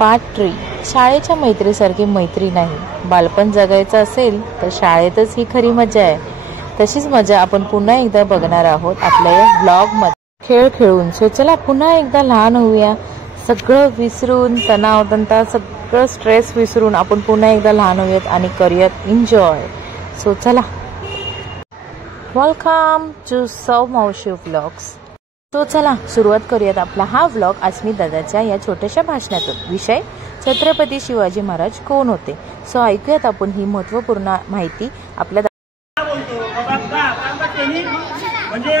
Part 3 शाळेच्या मैत्रीसारखी मैत्री नाही. बालपण जगायचं असेल तर शाळेतच ही खरी मजा आहे. तशीच मजा आपण पुन्हा एकदा बघणार आहोत आपल्या या ब्लॉगमध्ये. खेळ खेळून सो चला पुन्हा एकदा लहान होऊया. सगळं विसरून तणाव सगळं स्ट्रेस विसरून आपण पुन्हा एकदा लहान होऊयात आणि करूयात एन्जॉय. सो चला, वेलकम टू सौ मावशी व्लॉग्स. तो चला सुरुवात करूयात आपला हा व्लॉग अस्मित दादाच्या या छोट्याशा भाषणातून. विषय छत्रपती शिवाजी महाराज कोण होते. सो ऐकूयात आपण ही महत्त्वपूर्ण माहिती आपल्या म्हणजे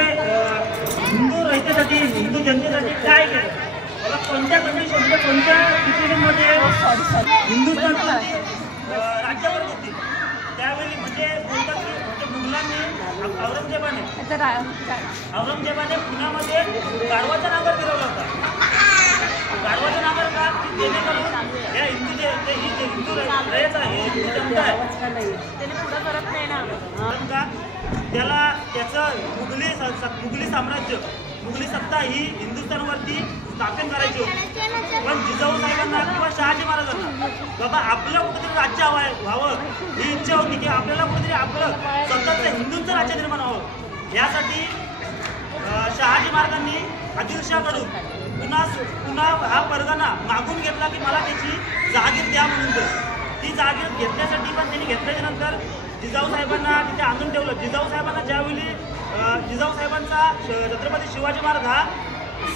हिंदू रयतेसाठी हिंदू जनतेसाठी काय केलं. कोणत्या कंडिशन म्हणजे कोणत्या सिच्युएशनमध्ये हिंदुस्थान राज्यावर होती त्यावेळी म्हणजे मुघलांनी औरंगजेबाने पुण्यामध्ये गाढवाचा नागर फिरवला होता. गाढवाचा नागर का जेणेकरून या हिंदू रयत आहे, हिंदू जनता आहे त्याने पुढे करत नाही ना. का त्याला त्याचं मुघली साम्राज्य मुघली सत्ता ही हिंदुस्थानवरती स्थापन करायची होती. पण जिजाऊ साहेबांना किंवा शहाजी महाराजांना बाबा आपलं कुठेतरी राज्य व्हावं ही इच्छा होती की आपल्याला कुठेतरी आपलं स्वतःचं हिंदूंचं राज्य निर्माण व्हावं. यासाठी शहाजी महाराजांनी आदिलशाहकडून पुन्हा हा परगणा मागून घेतला की मला त्याची जागीर द्या म्हणून. ती जागीर घेतल्यासाठी पण त्यांनी घेतल्याच्या नंतर जिजाऊ साहेबांना तिथे आणून ठेवलं. जिजाऊ साहेबांना ज्यावेळी जिजाऊ साहेबांचा छत्रपती शिवाजी महाराज हा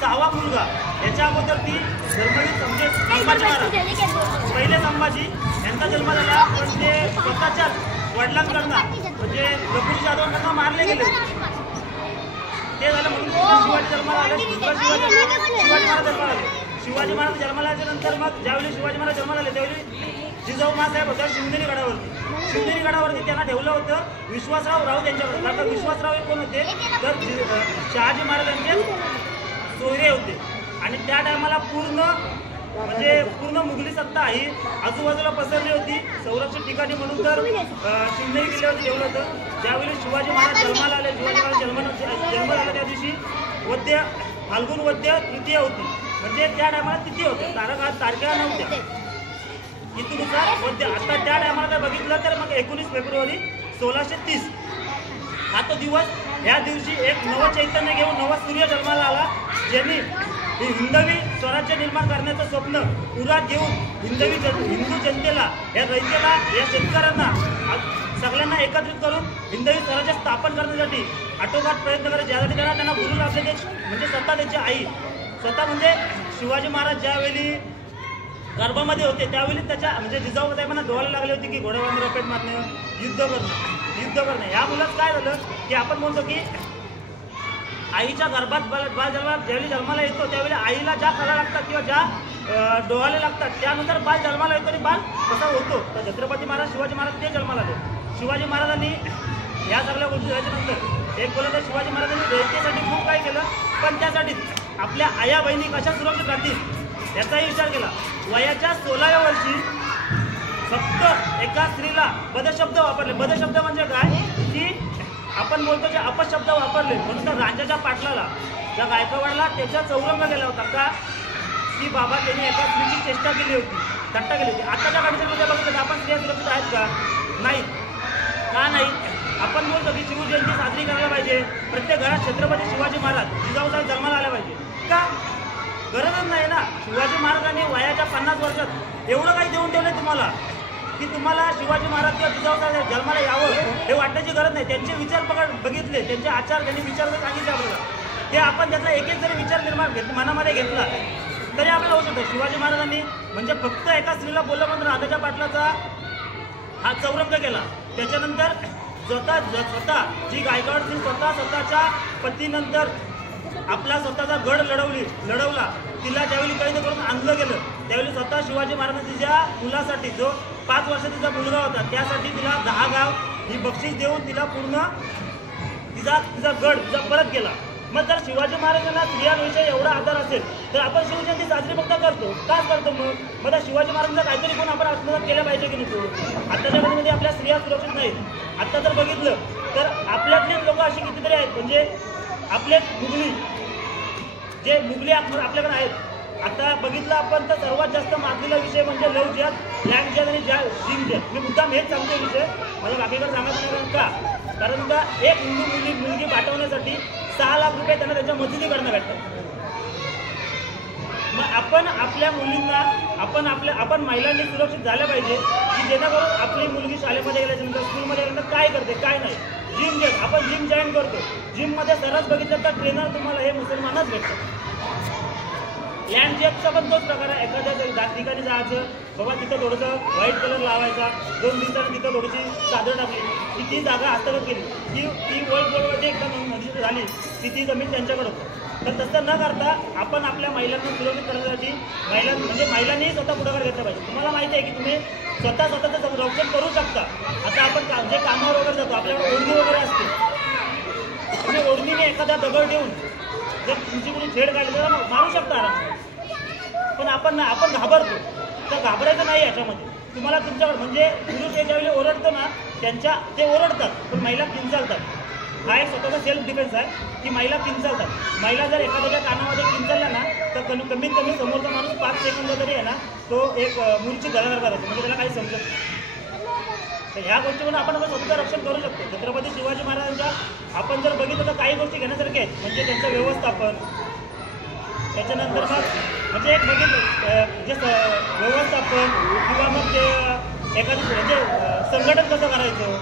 6वा मुलगा. याच्या अगोदर ती म्हणजे संभाजी महाराज पहिले संभाजी यांचा जन्म झाला. पण ते स्वतःच्याच वडिलांकडनं म्हणजे प्रभू जाधवांकडनं मारले गेले. ते झालं म्हणून शिवाजी जन्माला आले. शिवाजी महाराज जन्माला आले. शिवाजी महाराज जन्माला आल्याच्या नंतर मग ज्यावेळी शिवाजी महाराज जन्माला आले त्यावेळी जिजाऊ महासाहेब होता शिवनेरी गडावरती. शिवनेरी गडावरती त्यांना ठेवलं होतं विश्वासराव राऊत यांच्याकडे. कारण विश्वासराव हे कोण होते तर शहाजी महाराजांचे सोयरे होते. आणि त्या टायमाला पूर्ण मुघली सत्ता ही आजूबाजूला पसरली होती. संरक्षित ठिकाणी म्हणून तर शिवनेरी किल्ल्यावरती ठेवलं होतं. ज्यावेळी शिवाजी महाराज जन्माला आले, शिवाजी महाराज जन्म झाला त्या दिवशी फाल्गुन वद्य तृतीया होती. म्हणजे त्या टायमाला तिथी होते, तारखा नव्हत्या इथुनुसार वद्य. आता त्या टायमाला जर बघितलं तर मग 19 फेब्रुवारी 1630 हा तो दिवस. ह्या दिवशी एक नवचैतन्य घेऊन नवा सूर्य जन्माला आला, ज्यांनी हिंदवी स्वराज्य निर्माण करण्याचं स्वप्न उरात घेऊन हिंदू जनतेला, या रयतेला, या शेतकऱ्यांना सगळ्यांना एकत्रित करून हिंदवी स्वराज्य स्थापन करण्यासाठी आटोकाट प्रयत्न करत. ज्यासाठी त्यांना गुरु लाभले ते म्हणजे स्वतः त्यांची आई. स्वतः म्हणजे शिवाजी महाराज ज्यावेळी गर्भामध्ये होते त्यावेळी त्याच्या म्हणजे जिजाऊ साहेबांना डोळायला लागले होते की घोड्यावर रपेट मारणं, युद्ध करणं. यामुळेच काय झालं की आपण म्हणतो की आईच्या गर्भात बाल ज्यावेळी जन्माला येतो त्यावेळी आईला ज्या कला लागतात किंवा ज्या डोळाले लागतात त्यानुसार बाल जन्माला येतो आणि बाल कसा होतो. तर छत्रपती महाराज शिवाजी महाराज ते जन्माला आले. शिवाजी महाराजांनी या सगळ्या गोष्टी झाल्याच्यानंतर एक बोलत शिवाजी महाराजांनी रयतेसाठी खूप काही केलं. पण त्यासाठी आपल्या आया बहिणी कशा सुरक्षित राहतील याचाही विचार केला. वयाच्या 16व्या वर्षी फक्त एका स्त्रीला बदशब्द वापरले. बदशब्द म्हणजे काय की आपण बोलतो जे अपशब्द वापरले. म्हणून तर राजाच्या पाटलाला ज्या गायकवाडला त्याचा चौरंग गेला होता का की बाबा त्यांनी एका स्त्रीची चेष्टा केली होती, थट्टा केली होती. आताच्या कंडिशनमध्ये बघितलं आपण स्त्रिया सुरक्षित आहेत का? नाही. का नाही? आपण बोलतो की शिवजयंती साजरी करायला पाहिजे. प्रत्येक घरात छत्रपती शिवाजी महाराज जिजाऊ साहेब जन्माला आला पाहिजे का? गरजच नाही ना. शिवाजी महाराजांनी वयाच्या 50 वर्षात एवढं काही देऊन ठेवलं तुम्हाला की तुम्हाला शिवाजी महाराज किंवा जिजाऊ साहेब जन्माला यावं हे वाटण्याची गरज नाही. त्यांचे विचार बघितले, त्यांचे आचार त्यांनी विचार सांगितले आपल्याला. ते आपण त्याचा एक जरी विचार निर्माण मनामध्ये घेतला तरी आपल्याला होऊ शकतो. शिवाजी महाराजांनी म्हणजे फक्त एका स्त्रीला बोललं म्हणून राजाच्या पाटलाचा हा चौरंग केला. त्याच्यानंतर स्वतः जी गायकवाड स्त्री स्वतःच्या पतीनंतर आपला स्वतःचा गड लढवला. तिला ज्यावेळी कैद करून आणलं गेलं त्यावेळी स्वतः शिवाजी महाराजांनी तिच्या मुलासाठी जो 5 वर्षाचा तिचा मुलगा होता त्यासाठी तिला 10 गाव ही बक्षीस देऊन तिला पूर्ण तिचा गड परत केला. मग जर शिवाजी महाराजांना स्त्रियांविषयी एवढा आदर असेल तर आपण शिवजयंती साजरी फक्त करतो का करतो? मग त्या शिवाजी महाराजांचा काहीतरी कोण आपण आत्मसात केलं पाहिजे की नको? आत्ताच्या घडीमध्ये आपल्या स्त्रिया सुरक्षित नाहीत. आत्ता जर बघितलं तर आपल्यातलेच लोक असे कितीतरी आहेत म्हणजे आपले मुघली आपल्याकडे आहेत. आता बघितलं आपण तर सर्वात जास्त माजलेला विषय म्हणजे लव्ह जिहाद, लँड जिहाद आणि जिम जिहाद. मी मुद्दाम हेच सांगतो विषय, माझ्या बाकीकडे सांगायचं नाही. का कारण का एक हिंदू मुलगी पाठवण्यासाठी 6 लाख रुपये त्यांना त्यांच्या मजुरीकडनं भेटतात. मग आपण आपल्या मुलींना आपण महिलांनी सुरक्षित झालं पाहिजे की जेणेकरून आपली मुलगी शाळेमध्ये गेल्यानंतर स्कूलमध्ये गेल्यानंतर काय करते काय नाही. आपण जिम जॉईन करतो, जिममध्ये सरस बघितलं तर ट्रेनर तुम्हाला हे मुसलमानच भेटतं. लँड जिहादचा पण तोच प्रकार आहे. एखाद्या ठिकाणी जायचं, बाबा तिथं थोडंसं व्हाईट कलर लावायचा, 2 दिवसांनी तिथं थोडीशी चादर टाकली की ती जागा हस्तगत केली ती वर्ल्ड वॉरमध्ये एकदम मनुष्य झाली ती जमीन त्यांच्याकडे होतं. तर तसं न करता आपण आपल्या महिलांना सुरक्षित करण्यासाठी महिलांनीही स्वतः पुढाकार घेतला पाहिजे. तुम्हाला माहिती आहे की तुम्ही स्वतःचं संरक्षण करू शकता. आता आपण जे कामावर वगैरे जातो आपल्याकडे ओढणी वगैरे असते, तुम्ही ओढणीने एखादा दगड देऊन जर तुमची कोणी छेड काढली तर मारू शकता आराम. पण आपण घाबरतो, तर घाबरायचं नाही याच्यामध्ये. तुम्हाला तुमच्याकडे म्हणजे पुरुष ज्यावेळी ओरडतो ना ते ओरडतात, पण महिला किंचाळतात. हा एक स्वतःचा सेल्फ डिफेन्स आहे की महिला किंचाळतात. महिला जर एखाद्याच्या कानामध्ये किंचाळल्या ना तर कमीत कमी समोरचा माणूस 5 सेकंद तरी आहे ना तो एक मूर्छित झाल्यासारखा होतो, म्हणजे त्याला काही समजत नाही. तर ह्या गोष्टीवरून आपण स्वतःचं रक्षण करू शकतो. छत्रपती शिवाजी महाराजांच्या आपण जर बघितलं तर काही गोष्टी घेण्यासारख्या आहेत. म्हणजे त्यांचं व्यवस्थापन, त्याच्यानंतर मग म्हणजे एक बघितलं जे व्यवस्थापन किंवा मग ते एखादी म्हणजे संघटन कसं करायचं,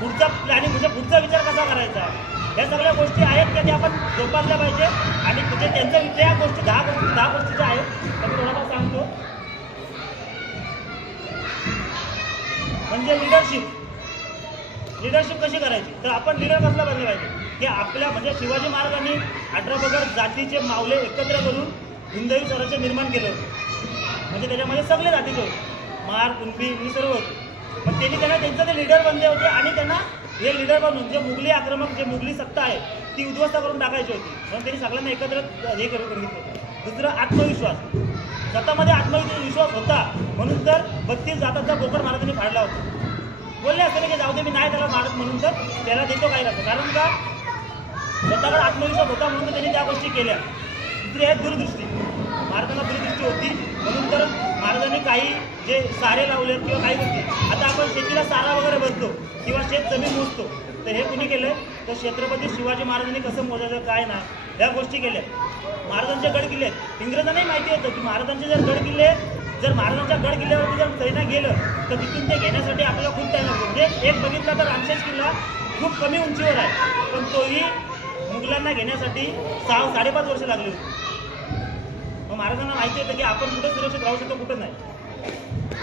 पुढचा प्लॅनिंग म्हणजे पुढचा विचार कसा करायचा, ह्या सगळ्या गोष्टी आहेत त्या आपण जोपासल्या पाहिजे. आणि म्हणजे त्यांचं त्या गोष्टी 10 गोष्टी ज्या आहेत त्या मी थोडाफार सांगतो. म्हणजे लिडरशिप कशी करायची, तर आपण लिडर कसला बनलं पाहिजे की आपल्या म्हणजे शिवाजी महाराजांनी 18 पगड जातीचे मावले एकत्र करून हिंदवी स्वराज्य निर्माण केलं होतं. म्हणजे त्याच्यामध्ये सगळे जातीचे होते, महार कुणबी ही सर्व होते. पण त्यांना ते लीडर बनले होते आणि त्यांना हे लीडर बनून जे मुघली आक्रमक जे मुघली सत्ता आहे ती उद्ध्वस्त करून टाकायची होती. म्हणून त्यांनी सगळ्यांना एकत्र हे करून घेतलं. दुसरं आत्मविश्वास, स्वतःमध्ये आत्मविश्वास होता म्हणून तर 32 जातांचा बोकड महाराजांनी फाडला होता. बोलले असं नाही की जाऊ दे मी नाही त्याला मारत म्हणून तर त्याला देतो काही राहतो, कारण का स्वतःकडे आत्मविश्वास होता म्हणून त्यांनी त्या गोष्टी केल्या. दुसरी आहे दूरदृष्टी, महाराजांना दूरदृष्टी होती म्हणून तर महाराजांनी काही जे सारे लावले किंवा काही गोष्टी. आता आपण शेतीला सारा वगैरे बसतो किंवा शेत जमीन मोजतो, तर हे कुणी केलं तर छत्रपती शिवाजी महाराजांनी कसं मोजायचं काय ना ह्या गोष्टी केल्या. महाराजांचे गड किल्ले आहेत, इंग्रजांनाही माहिती होतं की महाराजांचे जर महाराजांच्या गड किल्ल्यावरती जर सैन्य गेलं तर तिथून ते घेण्यासाठी आपल्याला खूप टाईम लागतो. म्हणजे एक बघितला तर रामशेष किल्ला खूप कमी उंचीवर आहे, पण तोही मुघलांना घेण्यासाठी 6-5.5 वर्ष लागली होती. मग महाराजांना माहिती होतं की आपण कुठे सुरक्षित राहू शकतो कुठं नाही.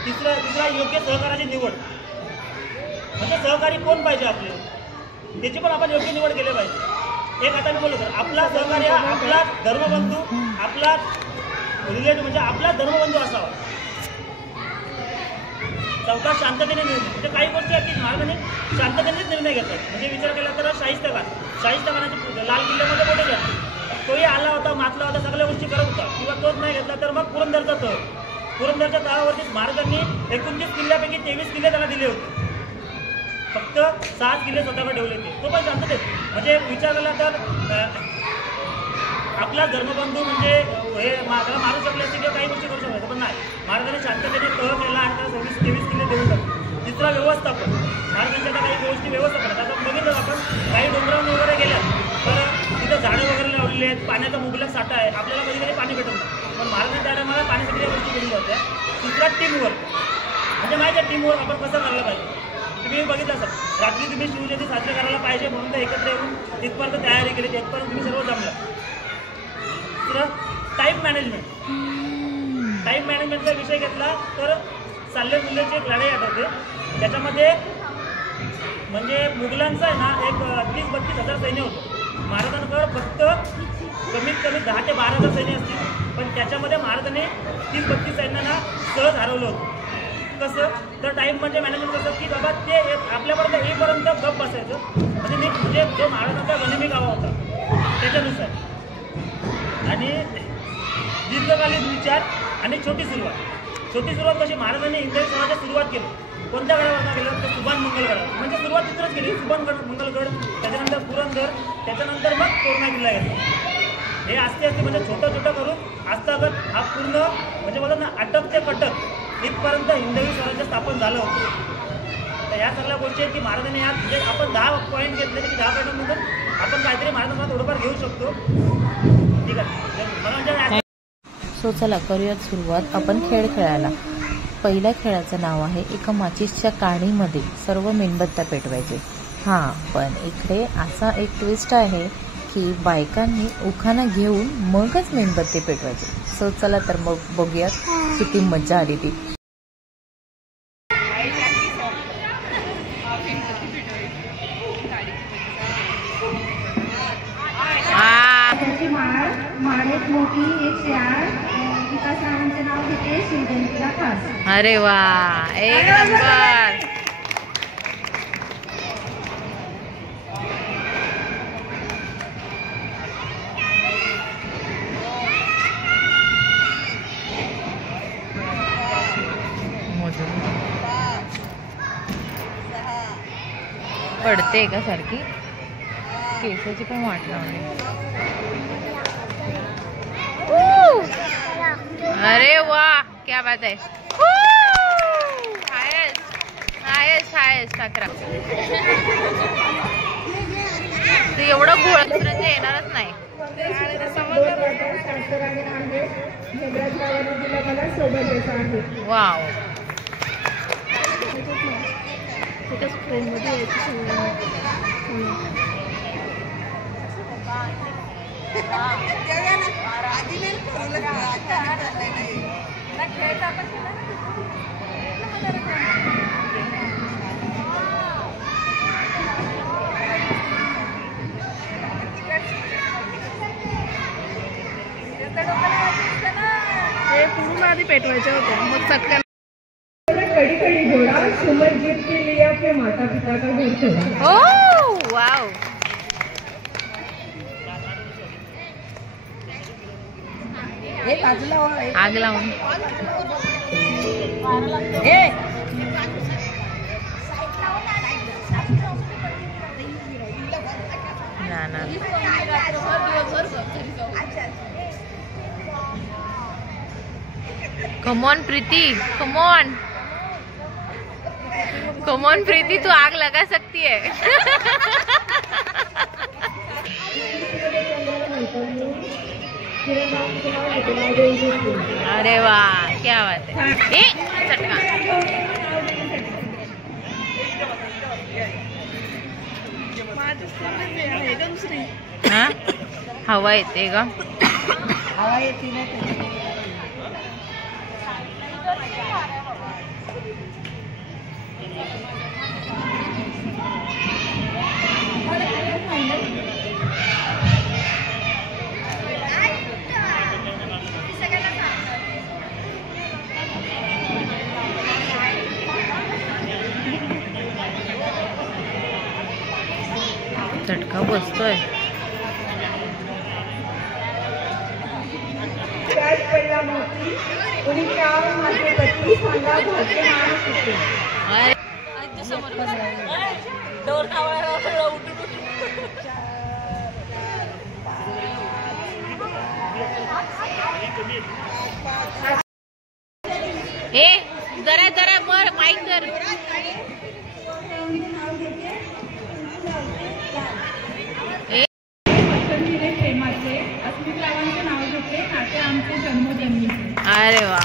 तिसरा योग्य सहकाराची निवड, म्हणजे सहकारी कोण पाहिजे आपले त्याची पण आपण योग्य निवड केली पाहिजे. एक आता मी बोललो तर आपला सहकारी हा आपला धर्मबंधू, आपला रिलेटिव्ह म्हणजे आपला धर्मबंधू असावा. चौथा शांततेने निर्णय, म्हणजे काही गोष्टी आहेत की महाराजांनी शांततेनेच निर्णय घेतात. म्हणजे विचार केला तर शाहिस्तेखानाची लाल किल्ल्यामध्ये मोठे घ्या, तोही आला होता, मातला होता, सगळ्या गोष्टी करत होता किंवा तोच नाही घेतला तर मग पुरंदरच्या तळावरतीच महाराजांनी 29 किल्ल्यापैकी 23 किल्ले त्याला दिले होते, फक्त 6 किल्ले स्वतःकडे ठेवले होते. तो पण शांततेत म्हणजे विचार केला तर आपला धर्मबंधू म्हणजे हे त्याला मारू शकले असते किंवा काही गोष्टी करू शकतो, पण नाही, महाराजांनी शांततेने तह केला आणि त्याला 26-23 किल्ले देऊन टाकले. तिसरा व्यवस्थापन, महाराजांच्या काही गोष्टी व्यवस्थापन. आता बघितलं आपण काही डोंगरावर वगैरे गेल्या तर तिथं झाडं वगैरे लावलेली आहेत, पाण्याचा मुबलक साठा आहे, आपल्याला कधी कधी पाणी भेटत नाही, पण महाराजांच्या टायमाला पाण्यासाठी त्या गोष्टी केलेल्या होत्या. तिसरा टीमवर्क, म्हणजे माहिती आहे टीमवर्क आपण कसं करायला पाहिजे. तुम्ही बघितलं असाल रात्री तुम्ही शिवजयंती साजरी करायला पाहिजे म्हणून तर एकत्र येऊन तिथपर्यंत तयारी केली, तिथपर्यंत तुम्ही सर्व जमला. टाईम मॅनेजमेंटचा विषय घेतला तर साल्ले मुल्लेची एक लढाई आठवते. त्याच्यामध्ये म्हणजे मुघलांचं आहे ना एक 30-32 हजार सैन्य होतं. महाराजांकडे फक्त कमीत कमी 10 ते 12 हजार सैन्य असतील, पण त्याच्यामध्ये महाराजांनी 30-32 सैन्यांना सहज हरवलं होतं. कसं तर टाईम म्हणजे मॅनेजमेंट कसं की बाबा ते आपल्यापर्यंत येईपर्यंत गप बसायचं, म्हणजे जो महाराजांचा गनिमी गावा होता त्याच्यानुसार. आणि दीर्घकालीन विचार आणि छोटी सुरुवात कशी महाराजांनी हिंदवी स्वराज्याची सुरुवात केली. कोणत्या गडावरनं केलं तर सुभान मंगलगड, म्हणजे सुरुवात तिथूनच केली. सुभान मंगलगड, त्याच्यानंतर पुरंदर, त्याच्यानंतर मग तोरणा किल्ला घेतला. हे असते म्हणजे छोटं छोटं करून आजतागत हा पूर्ण म्हणजे बोलतात ना अटक ते कटक इथपर्यंत हिंदवी स्वराज्य स्थापन झालं होतं. तर ह्या सगळ्या गोष्टी आहेत की महाराजांनी यात म्हणजे आपण 10 पॉईंट घेतले की 10 पॉईंटमधून आपण काहीतरी महाराजांना थोडंफार घेऊ शकतो. ठीक आहे. मला सो चला करूयात सुरुवात आपण खेळ खेळायला. पहिल्या खेळाचं नाव आहे एका माचीसच्या काडीमध्ये सर्व मेणबत्त्या पेटवायचे. हां, पण इकडे असा एक ट्विस्ट आहे की बायकांनी उखाणा घेऊन मगच मेणबत्ती पेटवायचे. सो चला तर मग बघूयात किती मजा आली ती. माळेत मोठी एक शाळ विकासांचे नाव घेते शिवजयंतीला खास. अरे वा, एक नंबर. पडते का सारखी केसाची पण वाट लावली. अरे वाह, क्या बात है. हायेस्ट ठाकरा. तू एवढं घोळपर्यंत येणारच नाही. वाव. हे पुरून आधी पेटवायच्या होत्या मग चटकन. कड़ी कड़ी घोड़ा सुमर जीत के लिए अपने माता पिता का घर छोड़ा. ओह वाव. आग लावून कमॉन प्रीति, कमॉन प्रीति, तू आग लगा सकती है. अरे वाह, क्या बात है. चटका. हाँ, हवा येते का? हवा येते ना. झटका बसतोय. जरा बर माईक कर. अरे वा.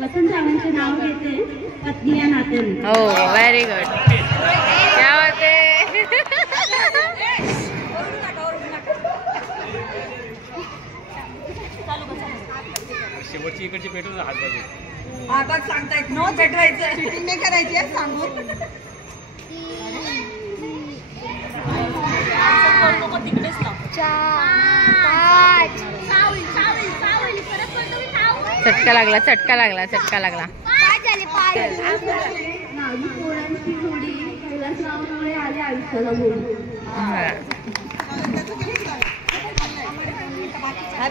वसंतरावांचे नाव घेते पत्नी या नात्याने. हो, व्हेरी गुड. क्या बात है. शेवटची इकडची पेटून हात बाजू हातात सांगतायत नो पेटवायचं, चिटिंग नाही करायची आहे सांगून. तिकडेच चटका लागला, चटका लागला, चटका लागला. नावी पोळ्यांची जोडी आयुष्याला बोलू.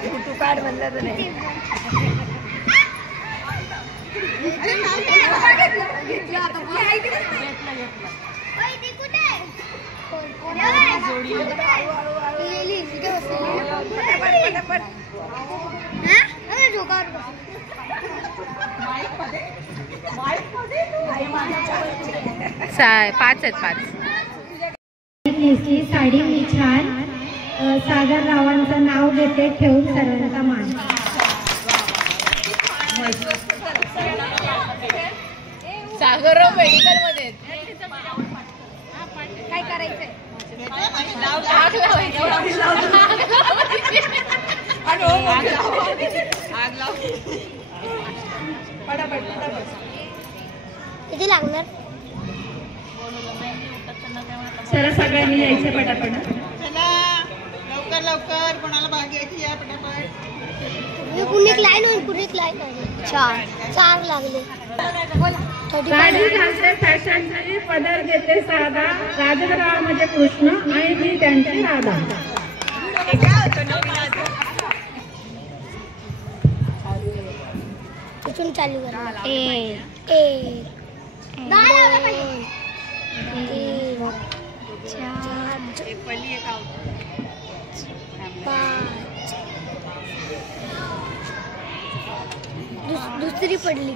फोटो कार्ड बनला तर नाही. पाच आहेत 5. नेसली साडी मी छान, सागर रावांचं नाव घेते ठेवून सर्वांचा मान. सागरराव मेडिकल मध्ये काय करायचंय? किती लागणार? चला सगळ्यांनी यायचं पटापट. लवकर लवकर कोणाला भाग घ्यायची या पटापट. पुणे लाईन होईल, पुणे लाईन होईल. 4 लागले. साडी घालते फॅशनची, पदर घेते साधा, राजराव म्हणजे कृष्ण आणि मी त्यांची राधा. इथून चालू करा. 1 2 3 4 5. दुसरी पडली.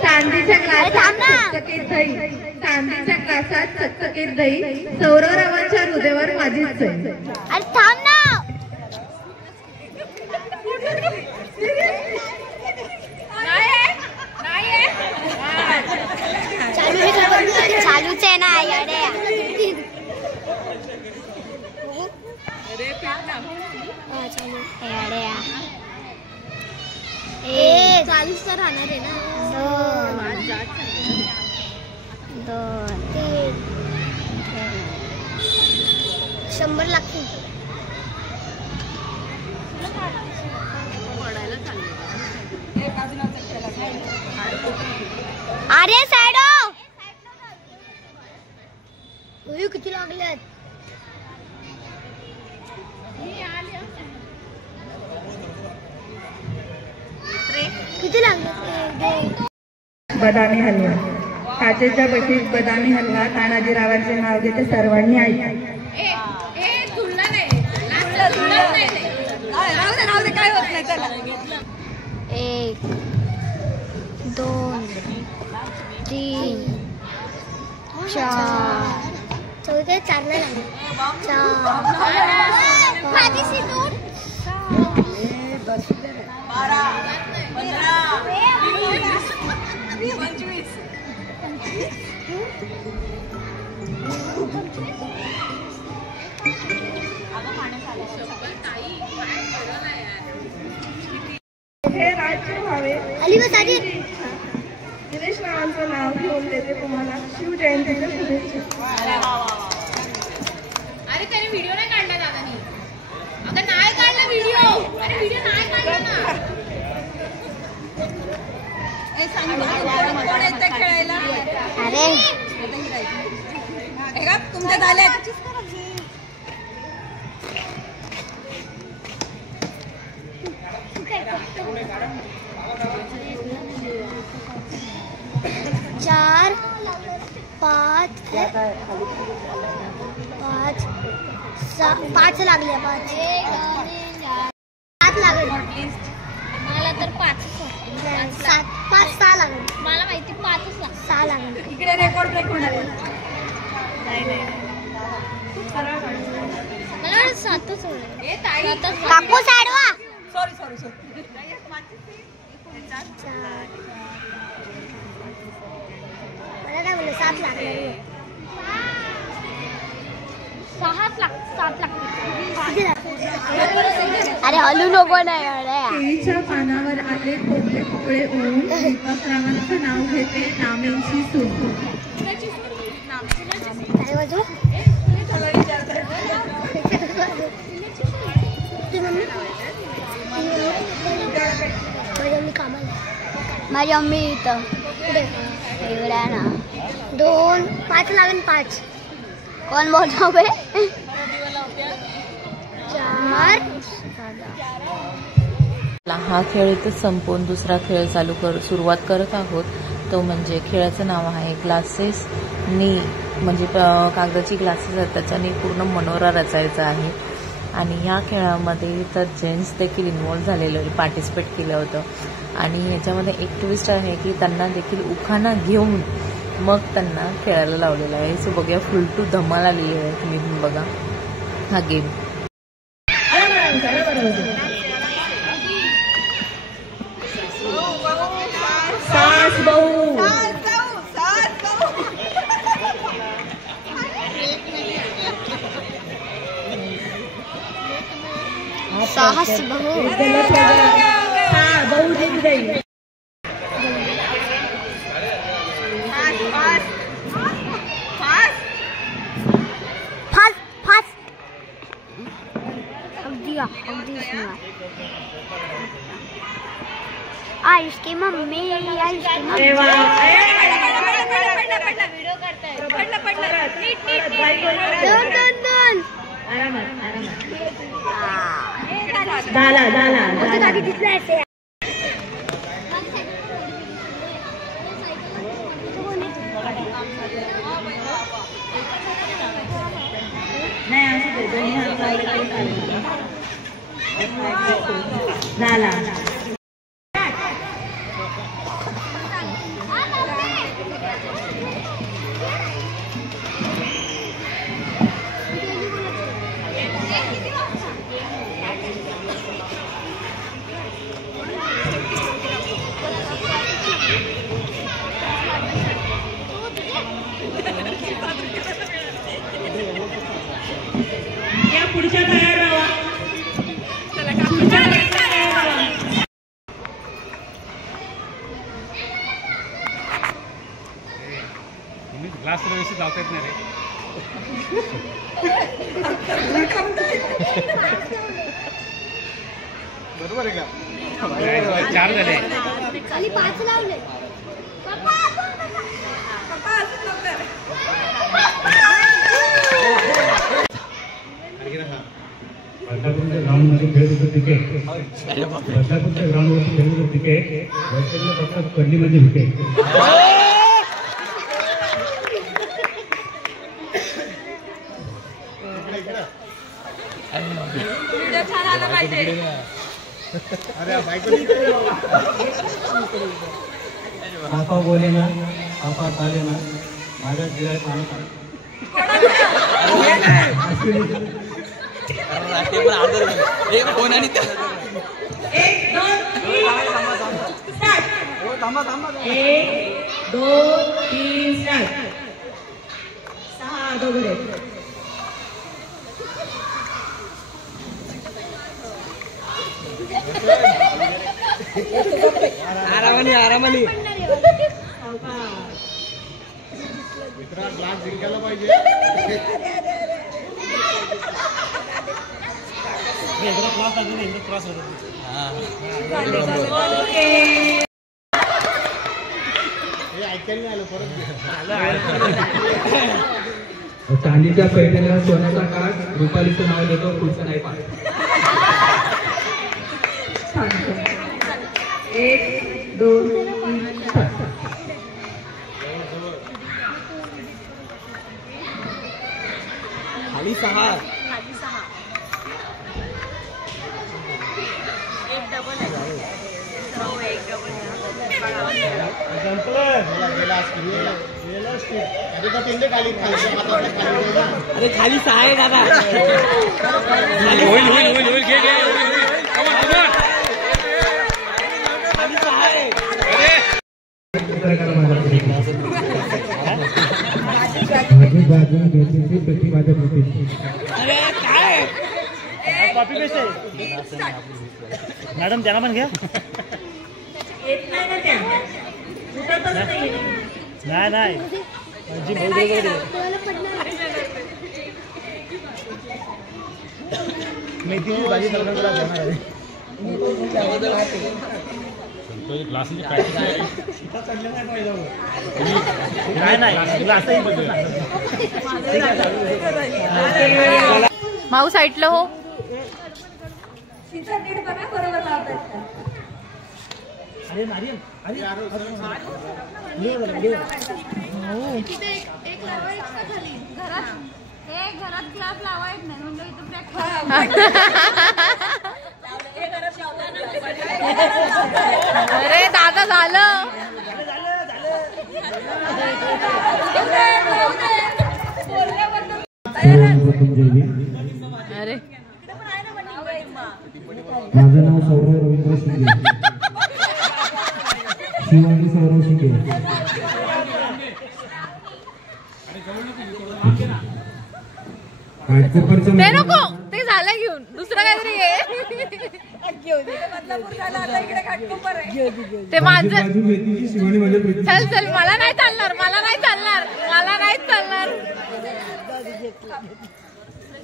6 ग्लासात चकचकीत दही, सौरवरावांच्या हृदयावर माझीच सही. अरे थांब ना. चालूच आहे ना याडे. चालूच तर राहणार आहे ना. 2 3 100 लागतील. अरे साइड किती लागले? किती लागले? बदामी हलवा. काचेच्या बशीत बदामी हलवा, तानाजीरावांचे नाव घेते सर्वांनी ऐका. 1 2 3 4 चौथे 4 नाही लागले. 4 5 12 15 20 हे राज्य व्हावे. दिनेश रावांचं नाव घेऊन देते तुम्हाला शिवजयंतीच्या शुभेच्छा. अरे त्याने व्हिडिओ नाही काढला दादानी. अगं नाही काढला व्हिडिओ. अरे व्हिडिओ नाही काढला ना. कोण येतं खेळायला? अरे तुमच्या झाल्या 4 5 5 लागले. 7 लागले. मला तर 5 7 5 6 लागले. मला माहिती 5 6 लागले. इकडे रेकॉर्ड ब्रेक होणार आहे. मला 7च होणार. कापूस आडवा. सॉरी मला काय म्हणलं 7 लागले. 7 लागले. अरे हलू नको नाही. केळीच्या पानावर आले कोपळे कोपळे ऊन, दीपकरावांचं नाव घेते नामेंची सून. काय बाजू माझी मम्मी इथं एवढ्या ना 2 5 लागेल 5 कोण बोलतो बे 4 हा खेळ इथं संपवून दुसरा खेळ सुरुवात करत आहोत. तो म्हणजे खेळाचं नाव आहे ग्लासेसनी, म्हणजे कागदाची ग्लासेस आहेत त्याच्याने पूर्ण मनोरा रचायचा आहे. आणि ह्या खेळामध्ये तर जेंट्स देखील इन्व्हॉल्व झालेलं पार्टिसिपेट केलं होतं. आणि ह्याच्यामध्ये एक ट्विस्ट आहे की त्यांना देखील उखाणा घेऊन मग त्यांना खेळायला लावलेला आहे. सो बघूया फुल टू धमाल आली आहे. तुम्ही बघा हा गेम. साहस बहु इसकी मम्मी पुढच्या तयार राहा. ग्लास व्यवस्थित लावता येत नाही रे. बरोबर आहे का? 4 झाले. खाली 5 लावले. बदलापूरच्या ग्राउंडमध्ये खेळत होतं क्रिकेट. बदलापूरच्या ग्राउंडवरती खेळत होतं क्रिकेट. वरच्या फक्त कर्लीमध्ये विकेट. पापा बोले ना, पापा चाले ना, माझ्या जिरायत माणूस आरामानी ग्लास जिंकायला पाहिजे. चांदीच्या पैठणीला सोन्याचा काठ, रुपालीचं नाव देतो, पुढचं नाही पाहत. 1 2 3 खाली 6. अरे खाली 6 आहे दादा. होईल घे खाली 6 आहे. माझी बाजू घेतली पेटी माझ्या पेटी. अरे काय कॉपी पेस्ट आहे मॅडम, त्यांना पण घ्या. येत नाही ना त्या उठतच नाही. नाही मेथीची भाजी माऊ साईडला हो. घरात ग्लास लावायच नाही म्हणजे अरे दादा झालं. अरे माझं नाव सौरव रवींद्र शिंदे. शिवानी सौरव शिंदे. ते नको, ते झालं घेऊन दुसरं काहीतरी घे. ते माझं चल चल, मला नाही चालणार, मला नाही चालणार, मला नाही चालणार.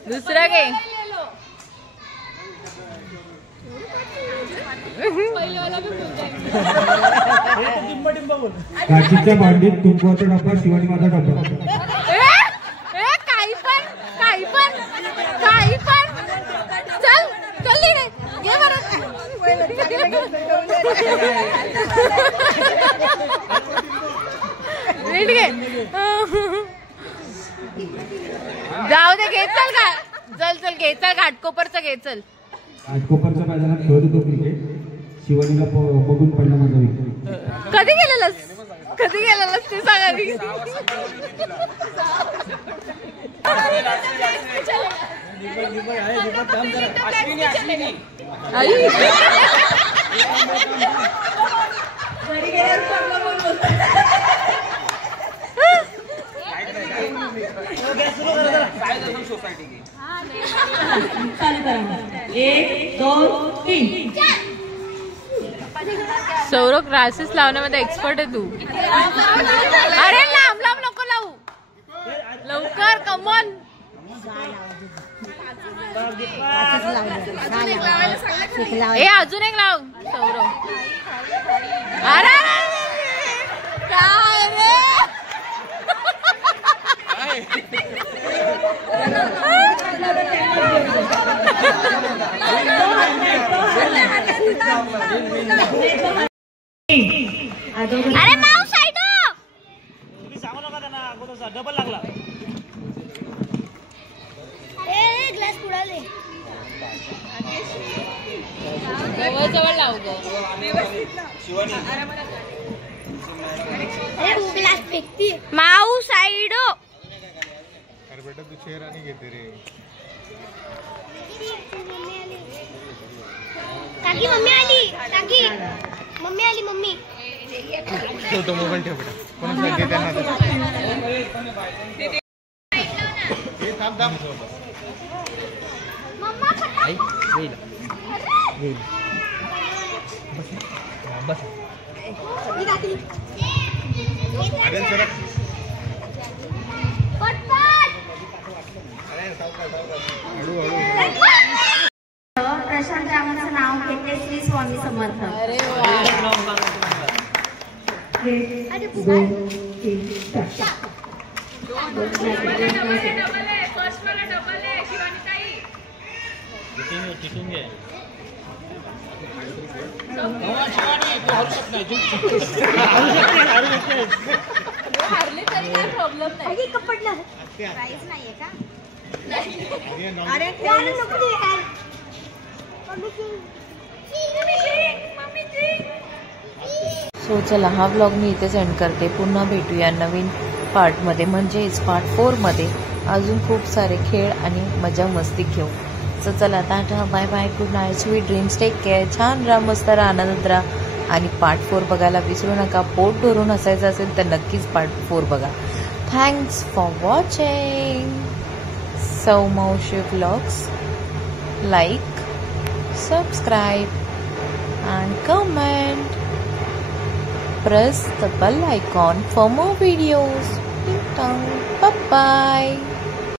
दुसरं घे. काचीच्या भांडीत तुमचा डब्बा, शिवानी माझा डब्बा. काही पण चल चल घे बरं. नीट घे. जाऊ दे, घे चल का. चल चल घे, चल घाटकोपरचं घे. चल घाटकोपरच्या मैदानात खेळत होतो क्रिकेट. शिवानीला बघून पडला माझा विकेट. कधी गेलेलंस ते सांग आधी. सौरव क्लासेस लावण्यामध्ये एक्सपर्ट आहे तू. अरे लांब लांब नको लावू, लवकर कमॉन. अजून एक लाव सौरव. अरे काय रे. अरे माऊ साईड तुम्ही सांगू नका त्यांना, अगोदर डबल लागला. ग्लास पुढाले जवळ जवळ लाव ग. ग्लास फेकती. माऊ साईड. अरे बेटा तू चेहरा नहीं घेते रे. टाकी मम्मी आली. टाकी मम्मी आली. मम्मी तो मोबाईल ठेव बेटा. कोणाला दे त्यांना. हे थांब थांब. मम्मा बस. अरे सरक. प्रशांत रामाचं नाव घेते श्री स्वामी समर्थ. अरे हारले तरी काही प्रॉब्लेम नाही. पडलं प्राइस नाहीये का. अरे सो चला, हा ब्लॉग मी इथेच एंड करते. पुन्हा भेटूया नवीन पार्टमध्ये, म्हणजेच पार्ट 4 मध्ये. अजून खूप सारे खेळ आणि मजा मस्ती घेऊ. सो चला, tata, bye bye, good night, sweet dreams, take care. छान राहा, मस्त राहा, आनंदात राहा. आणि पार्ट 4 बघायला विसरू नका. पोट भरून असायचं असेल तर नक्कीच पार्ट 4 बघा. थँक्स फॉर वॉचिंग सौ मावशी vlogs. Like, subscribe and comment. Press the bell icon for more videos. Bye bye.